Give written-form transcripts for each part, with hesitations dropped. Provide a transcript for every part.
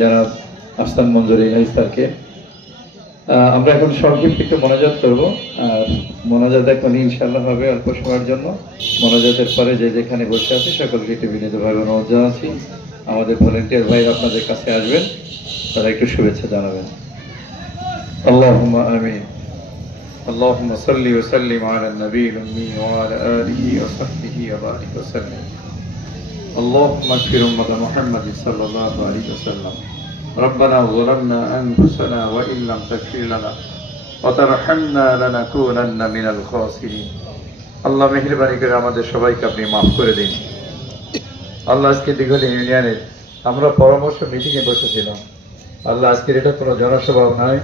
যারা আফসান মঞ্জুর ইলাহি স্যারকে। আমরা এখন সংক্ষিপ্ত একটু মোনাজাত করবো, আর মোনাজাত এখন ইনশাআল্লাহ হবে অল্প সময়ের জন্য। মোনাজাতের পরে যে যেখানে বসে আছে সকলকে একটু বিনীতভাবে অনুরোধ জানাচ্ছি, আমাদের ভলেন্টিয়ার ভাই আপনাদের কাছে আসবেন, তারা একটু শুভেচ্ছা জানাবেন। আল্লাহুম্মা আমিন। اللهم صل وسلم على النبي الأمي وعلى آله وصحبه وبارك وسلم. اللهم اغفر أمة محمد صلى الله عليه وسلم. ربنا ظلمنا أنفسنا وإن لم تغفر لنا وترحمنا لنكونن من الخاسرين. আল্লাহ মেহেরবানি করে আমাদের সবাইকে আপনি মাফ করে দিন। আল্লাহ, আজকে দিঘলি ইউনিয়নের আমরা পরামর্শ মিটিংয়ে বসেছিলাম। আল্লাহ, আজকের এটা কোনো জনসভা নয়,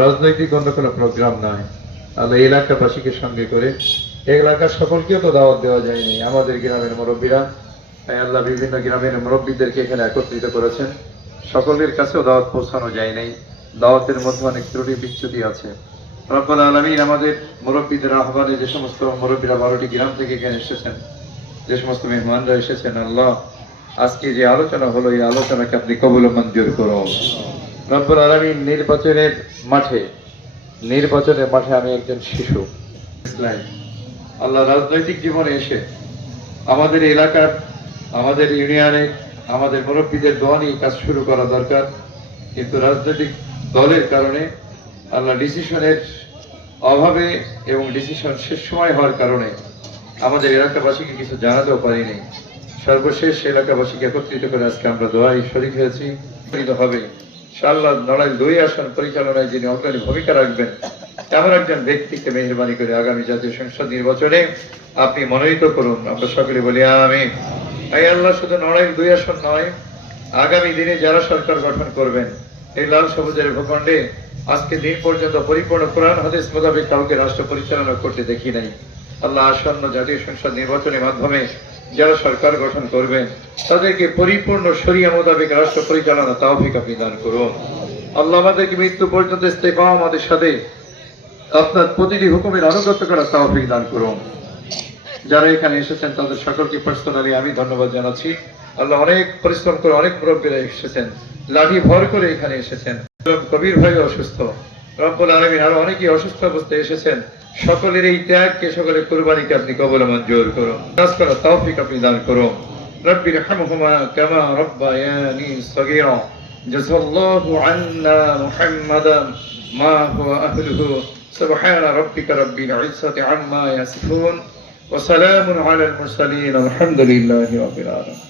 রাজনৈতিক অন্য কোনো প্রোগ্রাম নয়। আল্লাহ, এলাকাবাসীকে সঙ্গে করে এলাকার সকলকেও তো দাওয়াত দেওয়া যায়নি। আমাদের গ্রামের মুরব্বীরা, আল্লাহ, বিভিন্ন গ্রামের মুরব্বীদেরকে এখানে একত্রিত করেছেন, সকলের কাছেও দাওয়াত পৌঁছানো যায় নাই। দাওয়াতের মধ্যে অনেক ত্রুটি বিচ্যুতি আছে। রব্বুল আলামিন আমাদের মুরব্বীদের আহ্বানে যে সমস্ত মুরব্বীরা 12টি গ্রাম থেকে এখানে এসেছেন, যে সমস্ত মেহমানরা এসেছেন, আল্লাহ, আজকে যে আলোচনা হলো এই আলোচনাকে আপনি কবুল ও মঞ্জুর করুন। রব্বুল আলামিন, নির্বাচনের মাঠে আমি একজন শিশু। আল্লাহ, রাজনৈতিক জীবনে এসে আমাদের এলাকার, আমাদের ইউনিয়নে আমাদের মুরব্বীদের দোয়া নিয়ে কাজ শুরু করা দরকার, কিন্তু রাজনৈতিক দলের কারণে আল্লাহ ডিসিশনের অভাবে এবং ডিসিশন শেষ সময় হওয়ার কারণে আমাদের এলাকাবাসীকে কিছু জানাতেও পারিনি। সর্বশেষ এলাকাবাসীকে একত্রিত করে আজকে আমরা দোয়ায় শরীক হয়েছি। হবে ইনশাআল্লাহ নড়াইল 2 আসন পরিচালনায় যিনি অগ্রণী ভূমিকা রাখবেন এমন একজন ব্যক্তিকে মেহেরবানি করে আগামী জাতীয় সংসদ নির্বাচনে আপনি মনোনীত করুন। আমরা সকলে বলি আমিন। তাই আল্লাহ, শুধু নড়াইল 2 আসন নয়, আগামী দিনে যারা সরকার গঠন করবেন এই লাল সবুজের ভূখণ্ডে আজকে দিন পর্যন্ত পরিপূর্ণ কোরআন হাদিস মোতাবেক কাউকে রাষ্ট্র পরিচালনা করতে দেখি নাই। আল্লাহ, আসন্ন জাতীয় সংসদ নির্বাচনের মাধ্যমে যারা সরকার গঠন করবেন তাদেরকে পরিপূর্ণ শরিয়া মোতাবেক রাষ্ট্র পরিচালনা তৌফিক আপনি দান করুন। আল্লাহ, আমাদেরকে মৃত্যু পর্যন্ত ইস্তেকামাতের সাথে আপনার প্রতিটি হুকুমের আনুগত্য করার তৌফিক দান করুন। যারা এখানে এসেছেন তাদের সকলকে পার্সোনালি আমি ধন্যবাদ জানাচ্ছি। আল্লাহ, অনেক পরিশ্রম করে অনেক মুরব্বীরা এসেছেন, লাঠি ভর করে এখানে এসেছেন। কবির ভাই অসুস্থ, রব্বুল আলামিন আরো অনেকেই অসুস্থ অবস্থায় এসেছেন। সকলের এই ত্যাগকে, সকলের কুরবানিকে আপনি কবুল ও মঞ্জুর করুন, কাজ করার তৌফিক আপনি দান করুন। রব্বি রহমহুমা কামা রব্বায়ানি সগীরা। জাযাল্লাহু আন্না মুহাম্মাদান মা হুয়া আহলুহু। সুবহানা রাব্বিকা রাব্বিল ইজ্জাতি আম্মা ইয়াসিফুন ওয়া সালামুন আলাল মুরসালিন। আলহামদুলিল্লাহি রাব্বিল আলামিন।